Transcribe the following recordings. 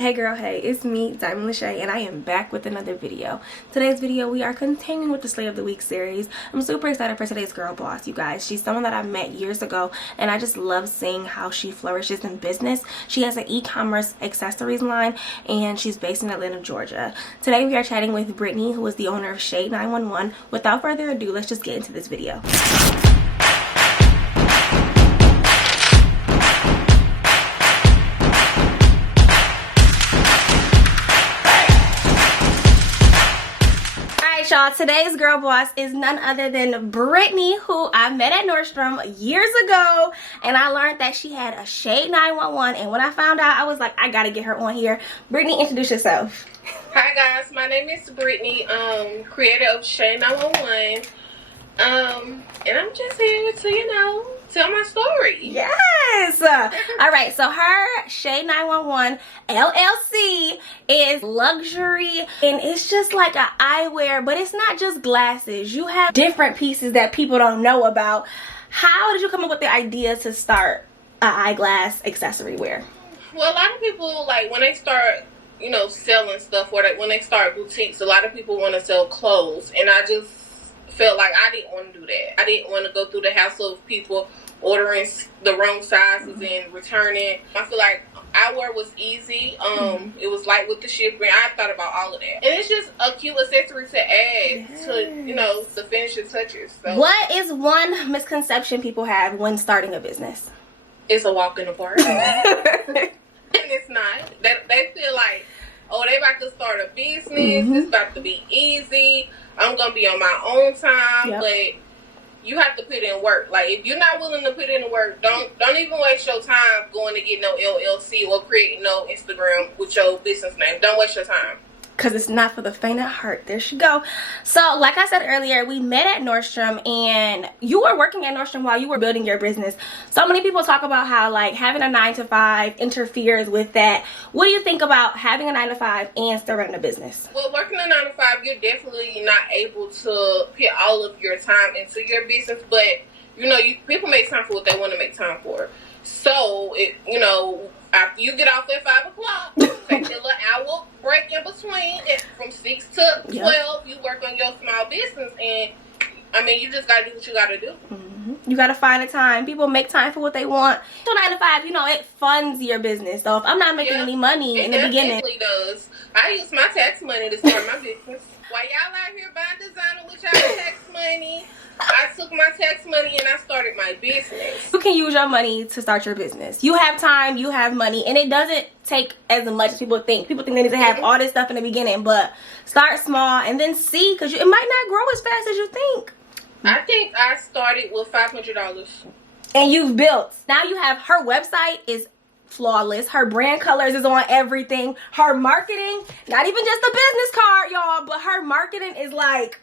Hey girl, hey, it's me, Dymond, and I am back with another video. Today's video, we are continuing with the Slay of the Week series. I'm super excited for today's girl boss, you guys. She's someone that I met years ago, and I just love seeing how she flourishes in business. She has an e-commerce accessories line, and she's based in Atlanta, Georgia. Today, we are chatting with Brittany, who is the owner of Shade911. Without further ado, let's just get into this video. Y'all, today's girl boss is none other than Brittany, who I met at Nordstrom years ago, and I learned that she had a Shade911, and when I found out, I was like, I gotta get her on here. Brittany, introduce yourself. Hi guys, my name is Brittany, creator of Shade911, and I'm just here to, tell my story. Yes! Alright, so her Shade911 LLC is luxury, and it's just like an eyewear, but it's not just glasses. You have different pieces that people don't know about. How did you come up with the idea to start an eyeglass accessory wear? Well, a lot of people, like, when they start, selling stuff, or when they start boutiques, a lot of people want to sell clothes, and I just felt like I didn't want to do that. I didn't want to go through the hassle of people ordering the wrong sizes and returning. I feel like eyewear was easy. It was light with the shipping. I thought about all of that, and it's just a cute accessory to add to the finishing touches. So, what is one misconception people have when starting a business? It's a walk in the park. And it's not. They feel like, oh, they about to start a business. It's about to be easy. I'm gonna be on my own time, but you have to put in work. Like, if you're not willing to put in the work, don't even waste your time going to get no LLC or creating no Instagram with your business name. Don't waste your time. Because it's not for the faint of heart. There she go. So, like I said earlier, we met at Nordstrom, and you were working at Nordstrom while you were building your business. So many people talk about how, like, having a 9-to-5 interferes with that. What do you think about having a 9-to-5 and still running a business? Well, working a 9-to-5, you're definitely not able to put all of your time into your business, but, people make time for what they want to make time for. So, after you get off at 5 o'clock, take your little hour break in between. From 6 to 12, you work on your small business. And, you just got to do what you got to do. You got to find a time. People make time for what they want. So 9-to-5, it funds your business. So if I'm not making any money in the beginning. It definitely does. I use my tax money to start my business. While y'all out here buying designer with y'all tax money, I took my tax money and I started my business. You can use your money to start your business. You have time, you have money, and it doesn't take as much as people think. People think they need to have all this stuff in the beginning, but start small and then see, because it might not grow as fast as you think. I think I started with $500. And you've built. Now you have, her website is flawless. Her brand colors is on everything. Her marketing, not even just a business card, y'all, but her marketing is like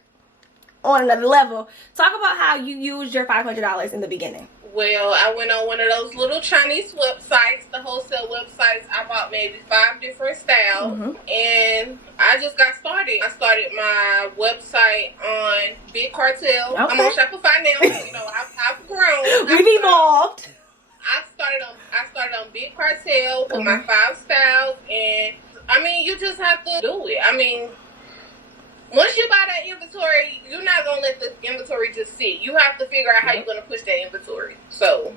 on another level. Talk about how you used your $500 in the beginning. Well, I went on one of those little Chinese websites, the wholesale websites. I bought maybe 5 different styles, and I just got started. I started my website on Big Cartel. Okay. I'm on Shopify now. I've grown. We've evolved. I started on Big Cartel with my 5 styles, and you just have to do it. Once you buy that inventory, you're not going to let the inventory just sit. You have to figure out how you're going to push that inventory. So,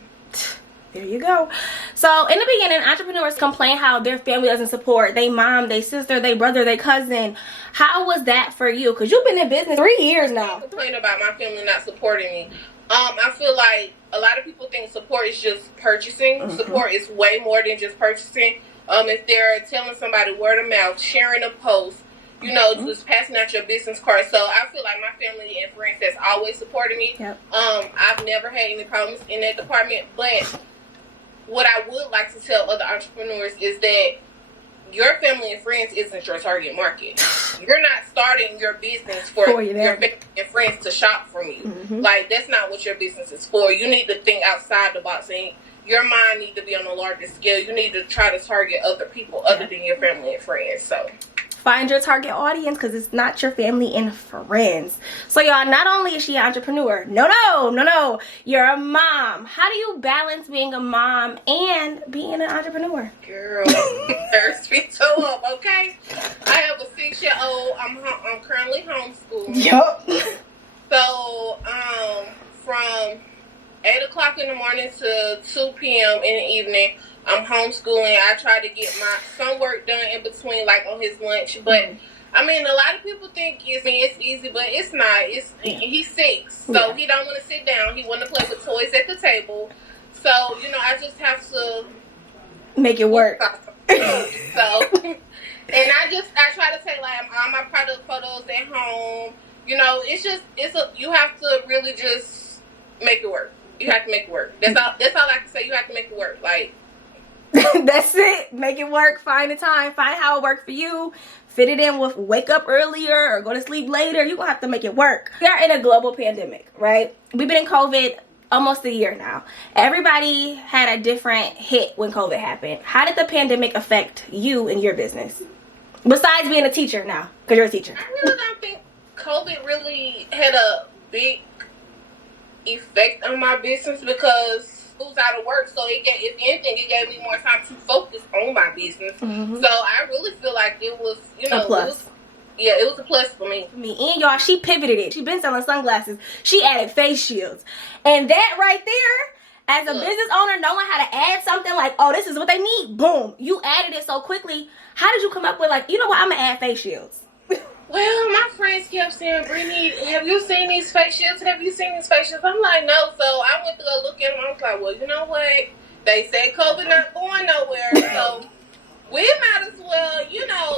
there you go. So, in the beginning, entrepreneurs complain how their family doesn't support. They mom, they sister, they brother, they cousin. How was that for you? Because you've been in business 3 years now. I complain about my family not supporting me. I feel like a lot of people think support is just purchasing. Support is way more than just purchasing. If they're telling somebody word of mouth, sharing a post, just passing out your business card. So I feel like my family and friends that's always supporting me. I've never had any problems in that department. But what I would like to tell other entrepreneurs is that your family and friends isn't your target market. You're not starting your business for your family and friends to shop from you. Like, that's not what your business is for. You need to think outside the box, and your mind needs to be on a larger scale. You need to try to target other people other than your family and friends. So Find your target audience, because it's not your family and friends. So y'all, not only is she an entrepreneur, no, you're a mom. How do you balance being a mom and being an entrepreneur? Girl, first me toe up, okay? I have a 6-year-old. I'm currently homeschooling. Yup. So, from 8 o'clock in the morning to 2 p.m. in the evening, I'm homeschooling. I try to get some work done in between, like on his lunch. But I mean, a lot of people think it's easy, but it's not. He's 6, so he don't want to sit down. He want to play with toys at the table. So I just have to make it work. So, and I try to take like all my product photos at home. You have to really just make it work. You have to make it work. That's all I can say. You have to make it work. Like. That's it. Make it work. Find the time. Find how it works for you. Fit it in with wake up earlier or go to sleep later. You're going to have to make it work. We are in a global pandemic, right? We've been in COVID almost a year now. Everybody had a different hit when COVID happened. How did the pandemic affect you and your business? Besides being a teacher now, because you're a teacher. I really don't think COVID really had a big effect on my business because was out of work, so if anything, it gave me more time to focus on my business. Mm-hmm. So I really feel like it was, a plus. It was a plus for me. And y'all, she pivoted it. She been selling sunglasses. She added face shields, and that right there, as a business owner, knowing how to add something like, oh, this is what they need. Boom, you added it so quickly. How did you come up with like, you know what? I'm gonna add face shields. Well, my friends kept saying, Brittany, have you seen these face shields? Have you seen these face shields? I'm like, no. So I went to go look at them. I was like, well, you know what? They say COVID not going nowhere. So we might as well,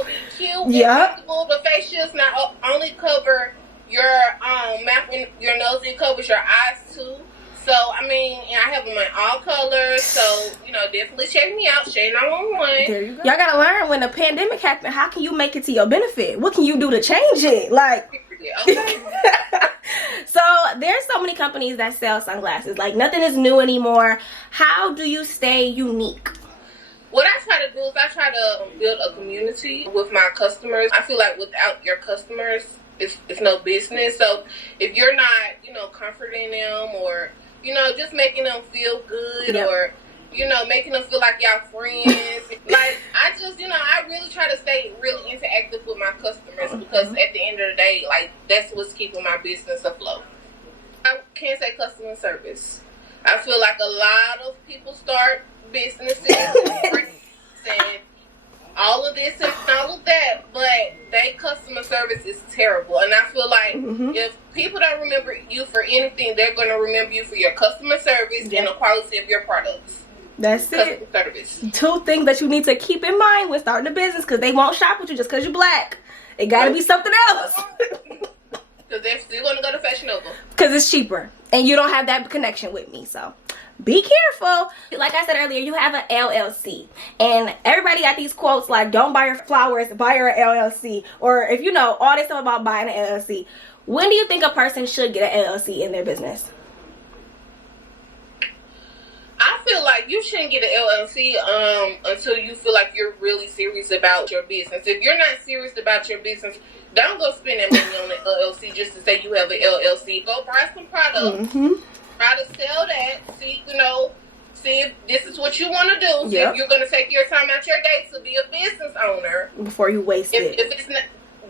be cute, be comfortable. The face shields not only cover your mouth and your nose, it covers your eyes too. So, I mean, I have them in all colors. So, definitely check me out. Shade911. There you go. Y'all gotta learn when the pandemic happened, how can you make it to your benefit? What can you do to change it? Like, okay. So, there's so many companies that sell sunglasses. Like, nothing is new anymore. How do you stay unique? What I try to do is I try to build a community with my customers. I feel like without your customers, it's no business. So, if you're not, comforting them or just making them feel good or, making them feel like y'all friends. Like, I just, I really try to stay really interactive with my customers because at the end of the day, like, that's what's keeping my business afloat. I can't say customer service. I feel like a lot of people start businesses and all of this and all of that, but their customer service is terrible. And I feel like if people don't remember you for anything, they're going to remember you for your customer service and the quality of your products. That's customer service. 2 things that you need to keep in mind when starting a business, because they won't shop with you just because you're black. It got to be something else. Because they're still going to go to Fashion Nova. Because it's cheaper. And you don't have that connection with me, so be careful. Like I said earlier, you have an LLC. And everybody got these quotes like, don't buy your flowers, buy your LLC. Or if all this stuff about buying an LLC. When do you think a person should get an LLC in their business? I feel like you shouldn't get an LLC until you feel like you're really serious about your business. If you're not serious about your business, don't go spend that money on an LLC just to say you have an LLC. Go buy some products. Try to sell that. See if this is what you want to do. See if you're going to take your time out your day to be a business owner. Before you waste it. If it's not,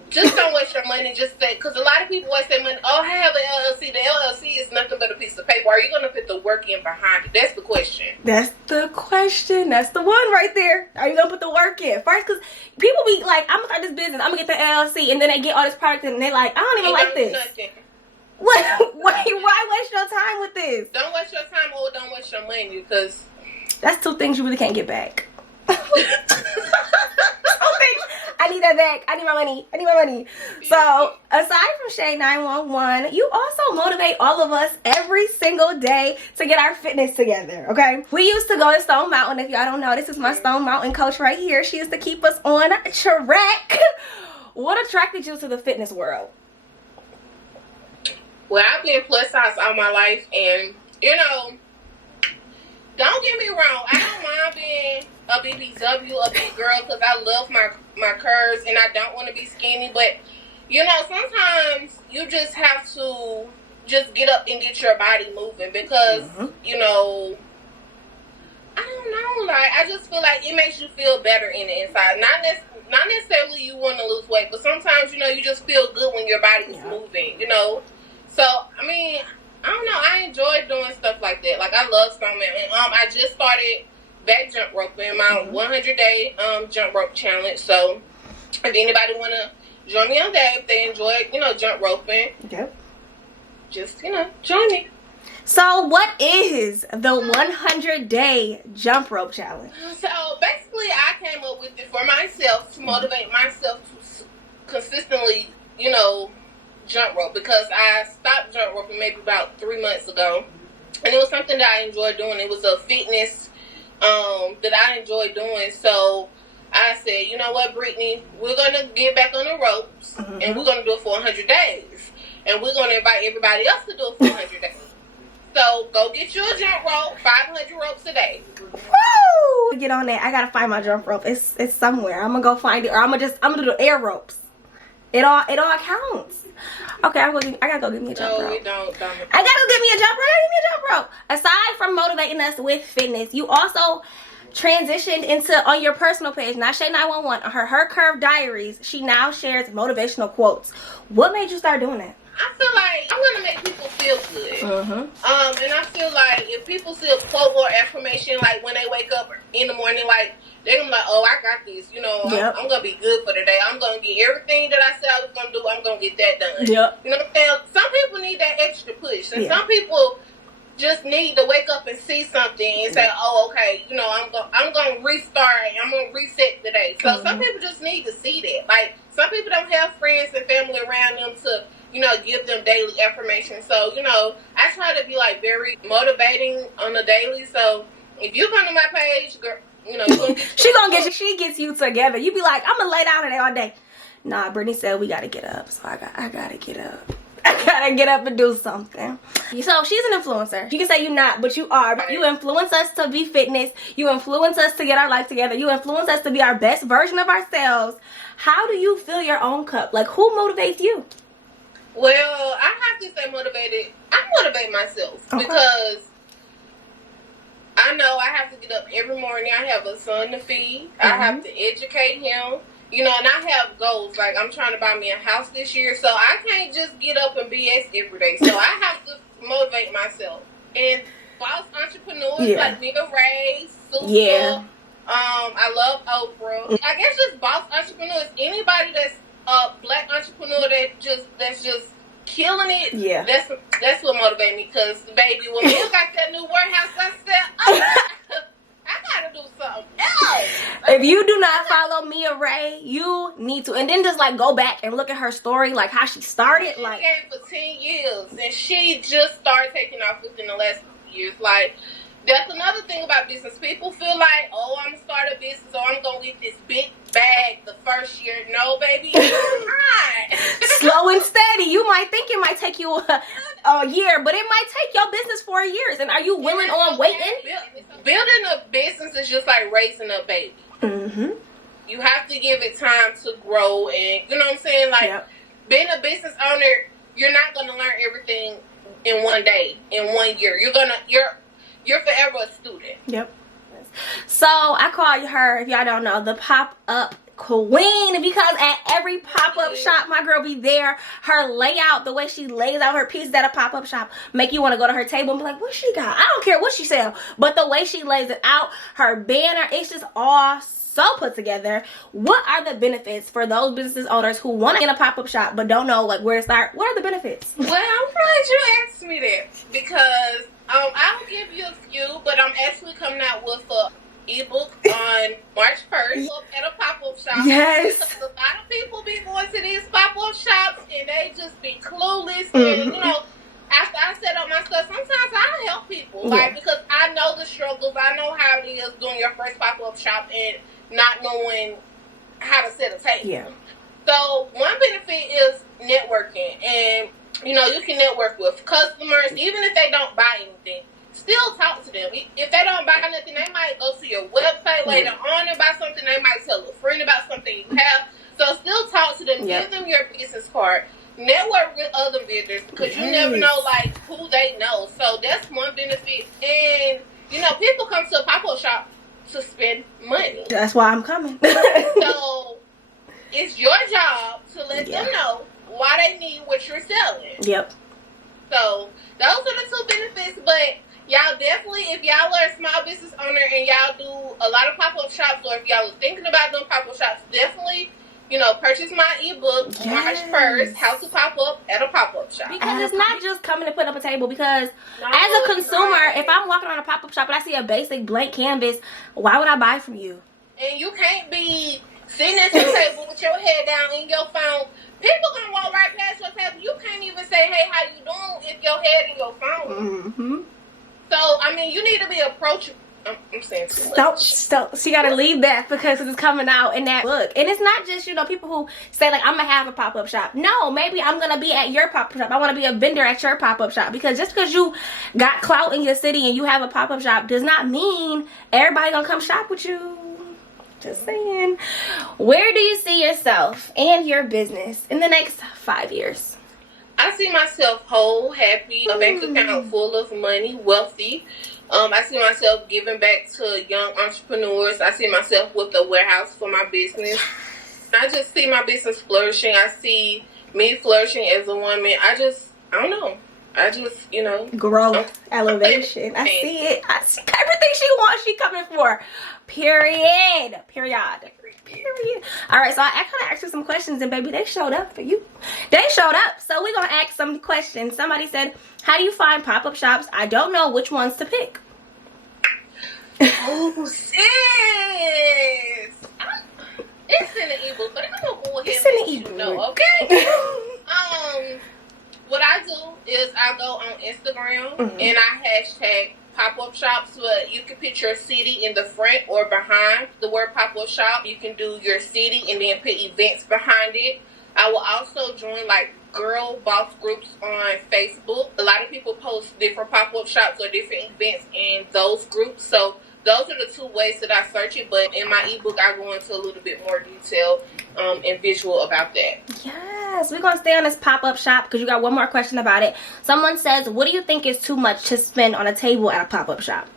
just don't waste your money. Just say, because a lot of people waste their money. Oh, I have an LLC. The LLC is nothing but a piece of paper. Are you going to put the work in behind it? That's the question. That's the question. That's the one right there. Are you going to put the work in first? Because people be like, I'm going to start this business. I'm going to get the LLC. And then they get all this product and they're like, I don't even like this. Nothing. Why waste your time with this? Don't waste your time or don't waste your money, because that's 2 things you really can't get back. I need that back. I need my money. So, aside from Shade911, you also motivate all of us every single day to get our fitness together, okay? We used to go to Stone Mountain. If y'all don't know, this is my Stone Mountain coach right here. She used to keep us on track. What attracted you to the fitness world? Well, I've been plus size all my life, and don't get me wrong. I don't mind being a BBW, a big girl, because I love my curves and I don't want to be skinny. But, you know, sometimes you just have to just get up and get your body moving because, you know, I don't know. Like, I just feel like it makes you feel better in the inside. Not necessarily you want to lose weight, but sometimes, you know, you just feel good when your body's moving, you know. So, I mean, I don't know. I enjoy doing stuff like that. Like, I love strongman. And I just started back jump roping, my 100-day jump rope challenge. So, if anybody want to join me on that, if they enjoy, you know, jump roping, just, you know, join me. So, what is the 100-day jump rope challenge? So, basically, I came up with it for myself to motivate myself to consistently, you know, jump rope, because I stopped jump roping maybe about 3 months ago, and it was something that I enjoyed doing. It was a fitness that I enjoyed doing. So I said, you know what, Brittany, we're gonna get back on the ropes, and we're gonna do it for 100 days, and we're gonna invite everybody else to do it for 100 days. So go get you a jump rope, 500 ropes a day. Woo! Get on that. I gotta find my jump rope. It's somewhere. I'm gonna go find it, or I'm gonna do the air ropes. It all counts. Okay, I gotta go get me a jump rope. No, you don't. I gotta get me a jump rope. Give me a jump rope. Aside from motivating us with fitness, you also transitioned into, on your personal page, not Shade911, on her Curve Diaries, she now shares motivational quotes. What made you start doing that? I feel like I'm gonna make people feel good. And I feel like if people see a quote or affirmation, like when they wake up in the morning, like they're gonna be like, oh, I got this. You know, I'm gonna be good for the day. I'm gonna get everything that I said I was gonna do. I'm gonna get that done. You know what I'm saying? Some people need that extra push, and some people just need to wake up and see something and say, oh, okay, you know, I'm gonna restart. I'm gonna reset the day. So some people just need to see that. Like, some people don't have friends and family around them to, you know, give them daily affirmation. So, you know, I try to be like very motivating on the daily. So if you come to my page, girl, you know, you're gonna get she gets you together. You be like, I'm gonna lay down today all day. Nah, Brittany said we gotta get up. So I gotta get up. I gotta get up and do something. So she's an influencer. You can say you're not, but you are. You influence us to be fitness. You influence us to get our life together. You influence us to be our best version of ourselves. How do you fill your own cup? Like, who motivates you? Well, I have to say motivated. I motivate myself because I know I have to get up every morning. I have a son to feed. I have to educate him. You know, and I have goals. Like, I'm trying to buy me a house this year, so I can't just get up and BS every day. So I have to motivate myself. And boss entrepreneurs like Mia Ray, Super, I love Oprah. I guess just boss entrepreneurs, anybody that's a black entrepreneur that's just killing it. That's what motivates me. Because, baby, when Mia got that new warehouse, I said, oh, I gotta do something else. If you do not follow Mia Ray, you need to. And then just like go back and look at her story, like how she started. She came for 10 years and she just started taking off within the last few years. Like, that's another thing about business. People feel like, oh, I'm gonna start a business, or I'm gonna get this big bag the first year. No, baby, it's not. Slow and steady. You might think it might take you a year, but it might take your business 4 years. And are you willing on waiting? Building a business is just like raising a baby. You have to give it time to grow, and you know what I'm saying? Like, being a business owner, you're not gonna learn everything in one day, in 1 year. You're forever a student. So I call her, if y'all don't know, the pop-up queen, because at every pop-up shop, my girl be there. Her layout, the way she lays out her pieces at a pop-up shop, make you want to go to her table and be like, what she got? I don't care what she sell, but the way she lays it out, her banner, it's just all so put together. What are the benefits for those business owners who want to get a pop-up shop but don't know like where to start? What are the benefits? Well, I'm glad you asked me that, because I'll give you a few, but I'm actually coming out with a ebook on March 1st at a pop-up shop. Yes. Because a lot of people be going to these pop-up shops and they just be clueless. And, you know, after I set up my stuff, sometimes I help people. Like, because I know the struggles. I know how it is doing your first pop-up shop and not knowing how to set a table. So, one benefit is networking. And, you know, you can network with customers, even if they don't buy anything. still talk to them. If they don't buy nothing, they might go to your website later on and buy something. They might tell a friend about something you have. So still talk to them. Give them your business card. Network with other vendors because you never know like who they know. So that's one benefit. And you know, people come to a pop-up shop to spend money. That's why I'm coming. So it's your job to let them know why they need what you're selling. Yep. So those are the two benefits. But y'all definitely, if y'all are a small business owner and y'all do a lot of pop-up shops, or if y'all are thinking about doing pop-up shops, definitely, you know, purchase my ebook March 1st, How to Pop Up at a Pop-Up Shop. Because it's not just coming to put up a table. Because as a consumer, if I'm walking around a pop-up shop and I see a basic blank canvas, why would I buy from you? And you can't be sitting at your table with your head down in your phone. People gonna walk right past your table. You can't even say, "Hey, how you doing?" if your head in your phone. So I mean, you need to be approachable. I'm saying too much. Stop. So you gotta leave that because it's coming out in that book. And it's not just, you know, people who say like, I'm gonna have a pop-up shop. No, maybe I'm gonna be at your pop-up shop. I want to be a vendor at your pop-up shop. Because just because you got clout in your city and you have a pop-up shop does not mean everybody gonna come shop with you. Just saying. Where do you see yourself and your business in the next 5 years? I see myself whole, happy, a bank account full of money, wealthy. I see myself giving back to young entrepreneurs. I see myself with a warehouse for my business. I just see my business flourishing. I see me flourishing as a woman. I don't know. I just, you know. Growth, elevation. I see it. I see everything she wants, she coming for. Period. All right, so I kind of asked you some questions, and baby, they showed up for you. They showed up. So we're going to ask some questions. Somebody said, how do you find pop-up shops? I don't know which ones to pick. Oh, sis. It's in the ebook, but I'm going to go ahead and let you know, okay? What I do is I go on Instagram and I hashtag pop-up shops, but you can put your city in the front or behind the word pop-up shop. You can do your city and then put events behind it. I will also join like girl boss groups on Facebook. A lot of people post different pop-up shops or different events in those groups. So those are the two ways that I search it. But in my ebook, I go into a little bit more detail and visual about that. Yes, we're going to stay on this pop-up shop because you got one more question about it. Someone says, what do you think is too much to spend on a table at a pop-up shop?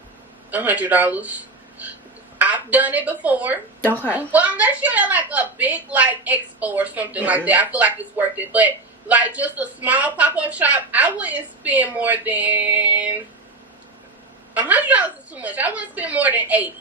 $100. I've done it before. Okay. Well, unless you're at like a big like expo or something like that, I feel like it's worth it. But like just a small pop-up shop, I wouldn't spend more than $100 is too much. I wouldn't spend more than $80.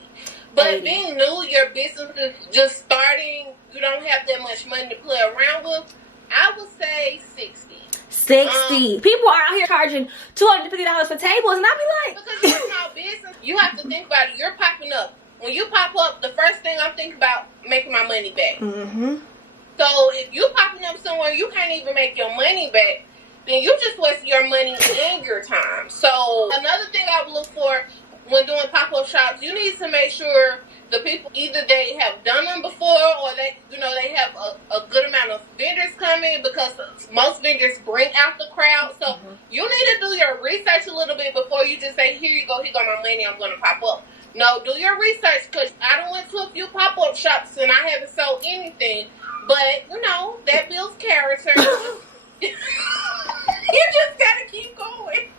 But being new, your business is just starting. You don't have that much money to play around with. I would say $60. People are out here charging $250 for tables, and I be like, because you're a small business, you have to think about it. You're popping up. When you pop up, the first thing I'm thinking about making my money back. So if you popping up somewhere you can't even make your money back, then you just waste your money and your time. So another thing I would look for when doing pop-up shops, you need to make sure the people, either they have done them before or they, you know, they have a good amount of vendors coming, because most vendors bring out the crowd. So you need to do your research a little bit before you just say, here you go, here got my money, I'm going to pop up. No, do your research, because I done went to a few pop-up shops and I haven't sold anything. But, you know, that builds character. You just gotta keep going.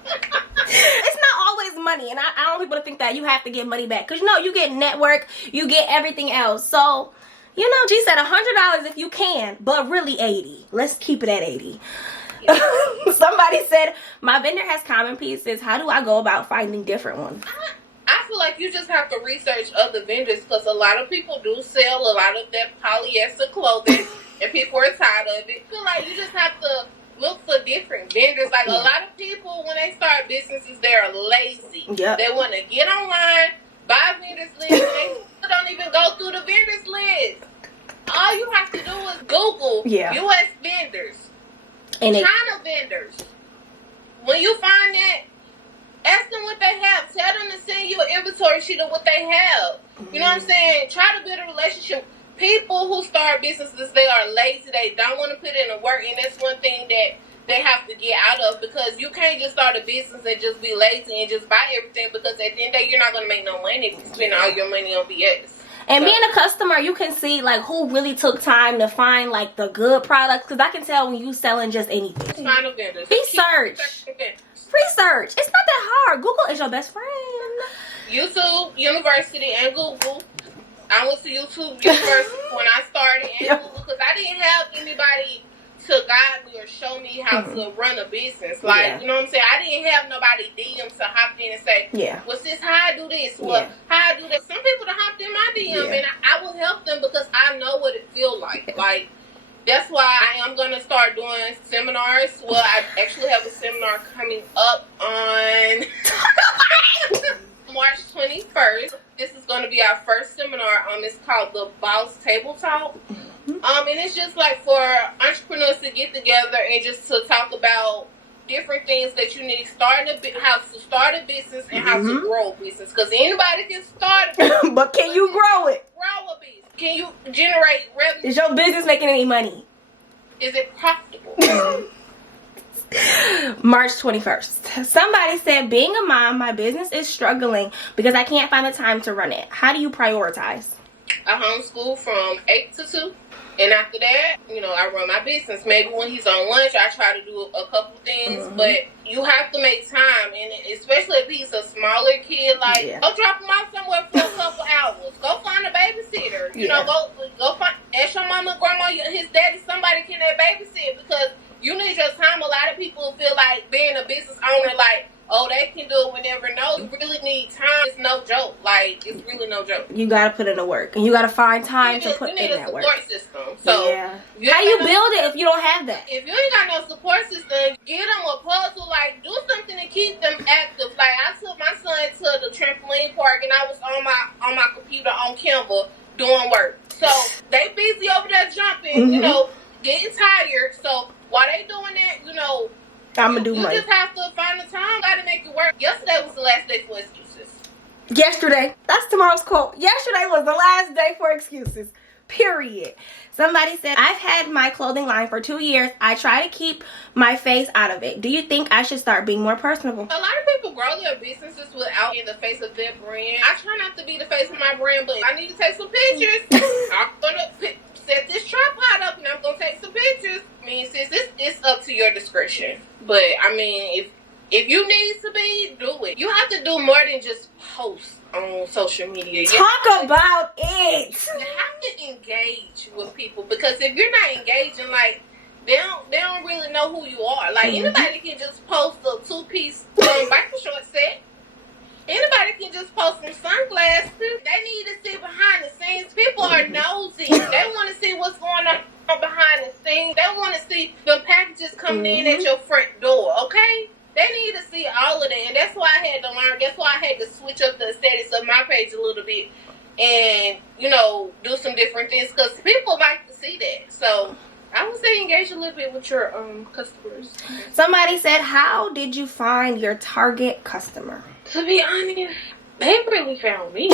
It's not always money, and I don't want people to think that you have to get money back, because you get network, you get everything else. So she said $100 if you can, but really $80. Let's keep it at $80. Somebody said my vendor has common pieces. How do I go about finding different ones? I feel like you just have to research other vendors, because a lot of people do sell a lot of that polyester clothing and people are tired of it. I feel like you just have to look for different vendors. Like a lot of people, when they start businesses, they're lazy. They want to get online, buy vendors list, and they don't even go through the vendors list. All you have to do is Google U.S. vendors, and China vendors. When you find that, ask them what they have. Tell them to send you an inventory sheet of what they have. You know what I'm saying? Try to build a relationship. People who start businesses, they are lazy. They don't want to put in the work, and that's one thing that they have to get out of, because you can't just start a business and just be lazy and just buy everything, because at the end of the day, you're not going to make no money if you spend all your money on BS. And being a customer, you can see like who really took time to find like the good products, because I can tell when you selling just anything. Find a vendor. Research. It's not that hard. Google is your best friend. YouTube University and Google. I went to YouTube University when I started, and Google, because I didn't have anybody to guide me or show me how to run a business. Like, you know what I'm saying? I didn't have nobody DM to hop in and say, what's this? How I do this? What? How I do that? Some people that hopped in my DM, and I will help them because I know what it feels like. Like, that's why I am going to start doing seminars. Well, I actually have a seminar coming up on March 21st. This is going to be our first seminar. It's called the Boss Table Talk. And it's just like for entrepreneurs to get together and just to talk about different things that you need, how to start a business and how to grow a business. Because anybody can start a business. But can you grow it? Grow a business. Can you generate revenue? Is your business making any money? Is it profitable? March 21st. Somebody said, being a mom, my business is struggling because I can't find the time to run it. How do you prioritize? I homeschool from 8 to 2. And after that, I run my business. Maybe when he's on lunch, I try to do a couple things. But you have to make time. And especially if he's a smaller kid, like, go drop him off somewhere for a couple hours. Go find a babysitter. Go find, ask your mama, grandma, his daddy, somebody can that babysit, because you need your time. A lot of people feel like being a business owner, like, oh, they can do it whenever. No, you really need time. It's no joke. Like, it's really no joke. You got to put in the work. And you got to find time to put in that work. You need a support system. So, how do you build it if you don't have that? If you ain't got no support system, get them a puzzle. Like, do something to keep them active. Like, I took my son to the trampoline park, and I was on my computer on Canva doing work. So, they busy over there jumping, getting tired. So, while they doing that, I'm gonna do you money. You just have to find the time. Gotta make it work. Yesterday was the last day for excuses. Yesterday. That's tomorrow's quote. Yesterday was the last day for excuses. Period. Somebody said, I've had my clothing line for 2 years. I try to keep my face out of it. Do you think I should start being more personable? A lot of people grow their businesses without being the face of their brand. I try not to be the face of my brand, but I need to take some pictures. I'm gonna set this tripod up and I'm gonna take some pictures. I mean, sis, it's up to your discretion. But I mean, if you need to be, do it. You have to do more than just post on social media. Talk about it. You have to engage with people, because if you're not engaging, like, they don't really know who you are. Like, anybody can just post a 2-piece biker short set. Anybody can just post some sunglasses. They need to see behind the scenes. People are nosy. They want to see what's going on behind the scenes. They want to see the packages coming in at your front door, okay? They need to see all of that. And that's why I had to learn. That's why I had to switch up the aesthetics of my page a little bit and, do some different things, because people like to see that. So I would say engage a little bit with your customers. Somebody said, how did you find your target customer? To be honest, they really found me.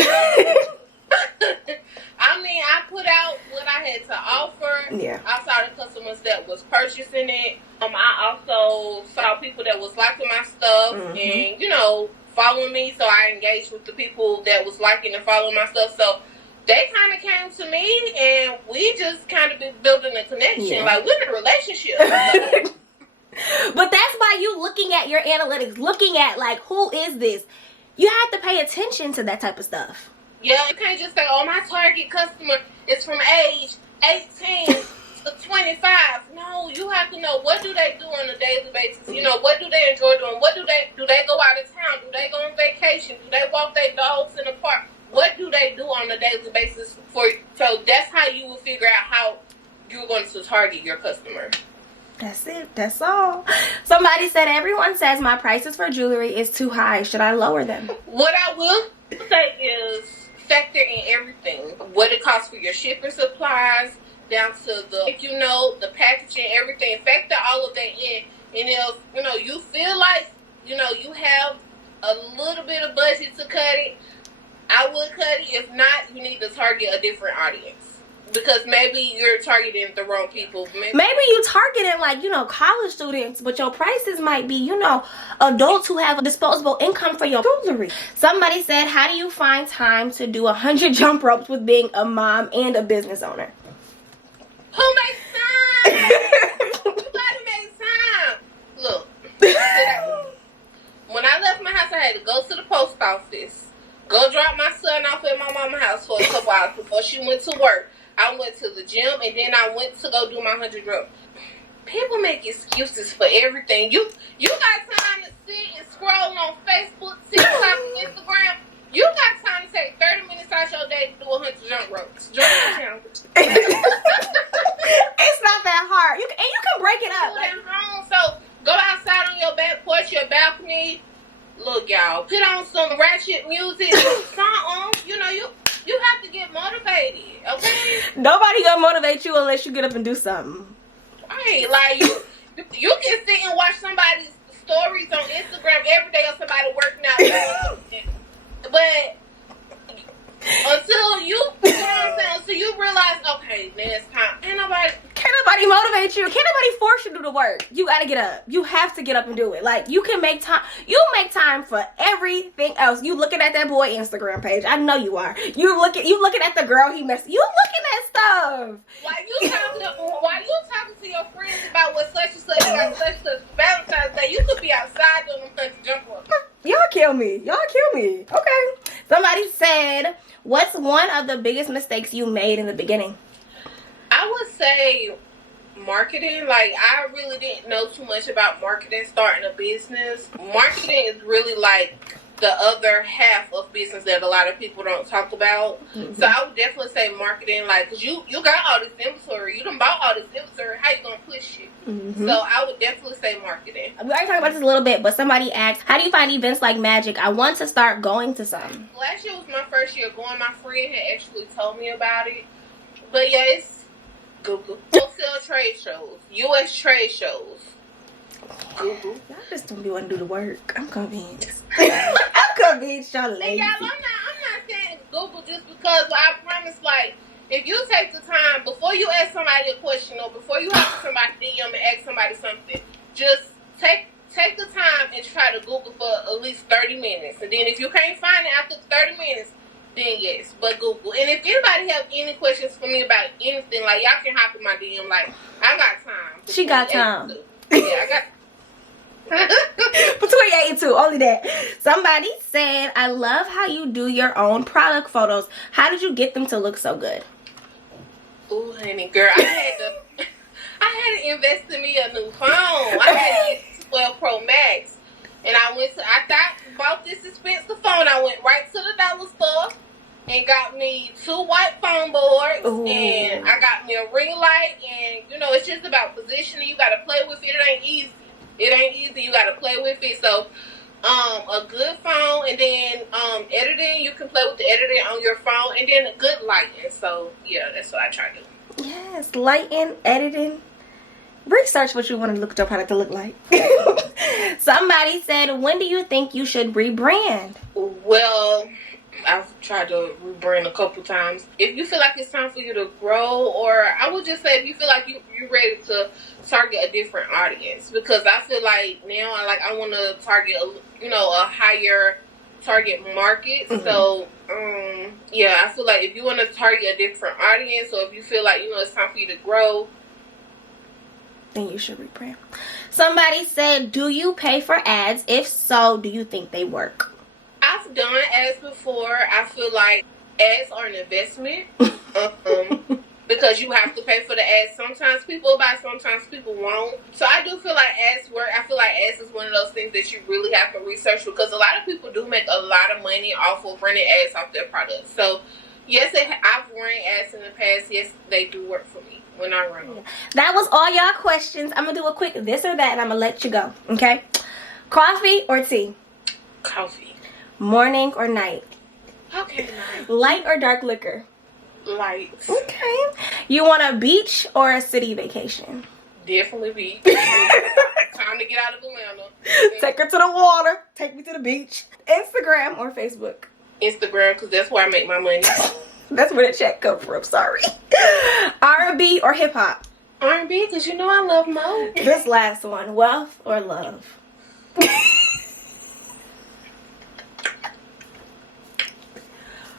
I mean, I put out what I had to offer. Yeah. I saw the customers that was purchasing it. I also saw people that was liking my stuff and, following me. So I engaged with the people that was liking and following my stuff. So they kind of came to me, and we just kind of been building a connection. Yeah. Like, we're in a relationship. But that's why you looking at your analytics, looking at, like, who is this? You have to pay attention to that type of stuff. Yeah, you can't just say, oh, my target customer is from age 18 to 25. No, you have to know, what do they do on a daily basis? What do they enjoy doing? What do they go out of town? Do they go on vacation? Do they walk their dogs in the park? What do they do on a daily basis for you? So that's how you will figure out how you're going to target your customer. That's it. That's all. Somebody said, everyone says my prices for jewelry is too high. Should I lower them? What I will say is factor in everything. What it costs for your shipping supplies, down to the packaging, everything. Factor all of that in. And if, you feel like, you have a little bit of budget to cut it, I would cut it. If not, you need to target a different audience. Because maybe you're targeting the wrong people. Maybe you targeting, like, you know, college students, but your prices might be, you know, adults who have a disposable income for your jewelry. Somebody said, how do you find time to do 100 jump ropes with being a mom and a business owner? Who makes time? You gotta make time. Look, when I left my house, I had to go to the post office, go drop my son off at my mama's house for a couple hours before she went to work. I went to the gym, and then I went to go do my 100 jump. People make excuses for everything. You got time to sit and scroll on Facebook, TikTok, Instagram. You got time to take 30 minutes out your day to do 100 jump ropes. Join the challenge. It's not that hard. You can break it up. So go outside on your back porch, your balcony. Look, y'all, put on some ratchet music, something. You know, you have to get motivated, okay? Nobody gonna motivate you unless you get up and do something. Right, like you can sit and watch somebody's stories on Instagram every day of somebody working out. But until you know what I'm saying, until you realize, okay, now it's time. Can't nobody motivate you. Can't nobody force you to do the work. You gotta get up. You have to get up and do it. Like, you can make time. You make time for everything else. You looking at that boy Instagram page. I know you are. You looking at the girl he messed. You looking at stuff. While you talking to your friends about what such and such got such and such Valentine's Day, you could be outside doing them jump ropes. Y'all kill me. Okay. Somebody said, what's one of the biggest mistakes you made in the beginning? I would say marketing. Like, I really didn't know too much about marketing starting a business. Marketing is really like the other half of business that a lot of people don't talk about. Mm-hmm. So I would definitely say marketing, like, because you got all this inventory. You done bought all this inventory. How you going to push it? Mm-hmm. So I would definitely say marketing. We already talked about this a little bit, but somebody asked, how do you find events like Magic? I want to start going to some. Last year was my first year going. My friend had actually told me about it. But yeah, it's Google. Wholesale trade shows. U.S. trade shows. Google. Y'all just don't be wanting to do the work. I'm convinced. I'm convinced y'all lazy. Y'all, I'm not saying Google just because I promise, like, if you take the time before you ask somebody a question or before you have somebody DM and ask somebody something, just take the time and try to Google for at least 30 minutes. And then if you can't find it after 30 minutes, then yes, but Google. And if anybody have any questions for me about anything, like, y'all can hop in my DM. Like, I got time. She got time. Yeah, I got between 8 and 2, only that. Somebody said, I love how you do your own product photos. How did you get them to look so good? Ooh, honey, girl, I had to invest in me a new phone. I had to get 12 Pro Max. And I bought this expensive phone. I went right to the dollar store and got me 2 white phone boards. Ooh. And I got me a ring light. And, you know, it's just about positioning. You got to play with it. It ain't easy. You got to play with it. So, a good phone. And then editing. You can play with the editing on your phone. And then a good lighting. So, yeah, that's what I try to do. Yes, lighting, editing. Research what you want to look at your product to look like. Somebody said, when do you think you should rebrand? Well, I've tried to rebrand a couple times. If you feel like it's time for you to grow, or I would just say if you feel like you're ready to target a different audience, because I feel like now I want to target a higher target market. Mm-hmm. So yeah, I feel like if you want to target a different audience, or if you feel like it's time for you to grow, then you should rebrand. Somebody said, do you pay for ads? If so, do you think they work? I've done ads before. I feel like ads are an investment. Because you have to pay for the ads. Sometimes people buy, sometimes people won't. So I do feel like ads work. I feel like ads is one of those things that you really have to research, because a lot of people do make a lot of money off of running ads off their products. So yes, I've run ads in the past. Yes, they do work for me when I run them. That was all y'all questions. I'm going to do a quick this or that, and I'm going to let you go. Okay? Coffee or tea? Coffee. Morning or night? Okay, night. Light or dark liquor? Light. Okay. You want a beach or a city vacation? Definitely beach. Time to get out of Atlanta. Take her to the water. Take me to the beach. Instagram or Facebook? Instagram, because that's where I make my money. That's where the check come from. Sorry. R&B or hip hop? R&B, because you know I love Mo. This last one, wealth or love? I'm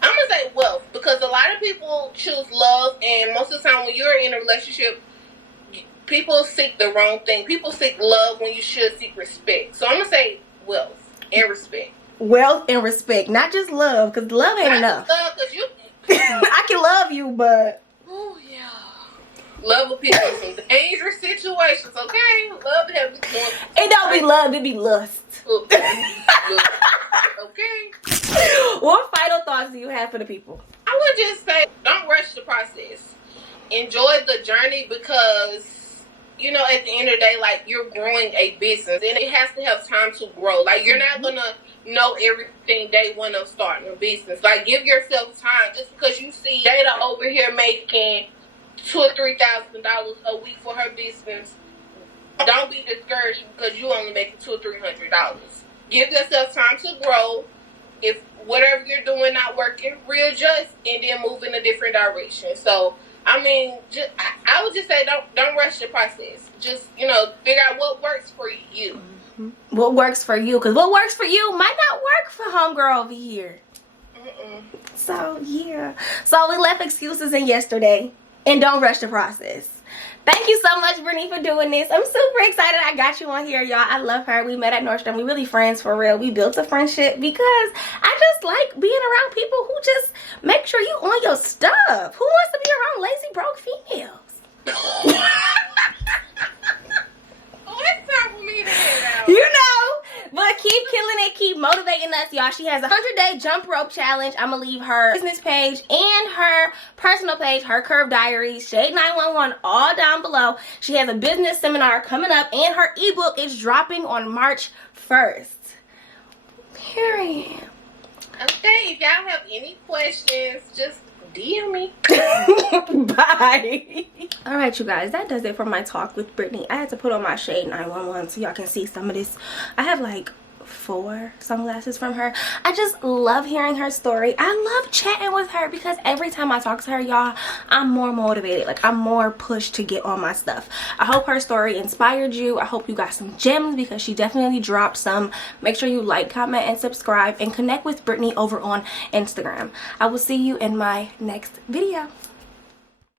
gonna say wealth, because a lot of people choose love, and most of the time when you're in a relationship, people seek the wrong thing. People seek love when you should seek respect. So I'm gonna say wealth and respect. Wealth and respect, not just love, because love ain't enough. Love, cause you. I can love you, but Oh yeah. Love will pick up some dangerous situations. Okay, love to have doing. it don't be love, it be lust. Okay. What final thoughts do you have for the people? I would just say, don't rush the process. Enjoy the journey, because you know, at the end of the day, like, you're growing a business and it has to have time to grow. Like, you're not gonna know everything day one of starting a business. Like, give yourself time. Just because you see Jada over here making $2,000 or $3,000 a week for her business, don't be discouraged because you only making $200 or $300. Give yourself time to grow. If whatever you're doing not working, readjust and then move in a different direction. So I mean, I would just say don't rush the process. Just, you know, figure out what works for you. Mm-hmm. What works for you? Because what works for you might not work for homegirl over here. So yeah. So we left excuses in yesterday, and don't rush the process. Thank you so much, Brittany, for doing this. I'm super excited I got you on here, y'all. I love her. We met at Nordstrom. We really friends for real. We built a friendship because I just like being around people who just make sure you on your stuff. Who wants to be around lazy, broke females? It's time for me to head out. You know, but keep killing it. Keep motivating us, y'all. She has a 100-day jump rope challenge. I'm going to leave her business page and her personal page, her Curve Diaries, Shade911, all down below. She has a business seminar coming up, and her ebook is dropping on March 1st. Period. Okay, if y'all have any questions, just DM me. Bye. All right, you guys, that does it for my talk with Brittany. I had to put on my Shade911 so y'all can see some of this. I have like 4 sunglasses from her. I just love hearing her story. I love chatting with her because every time I talk to her, y'all, I'm more motivated. Like, I'm more pushed to get on my stuff. I hope her story inspired you. I hope you got some gems because she definitely dropped some. Make sure you like, comment, and subscribe, and connect with Brittany over on Instagram. I will see you in my next video.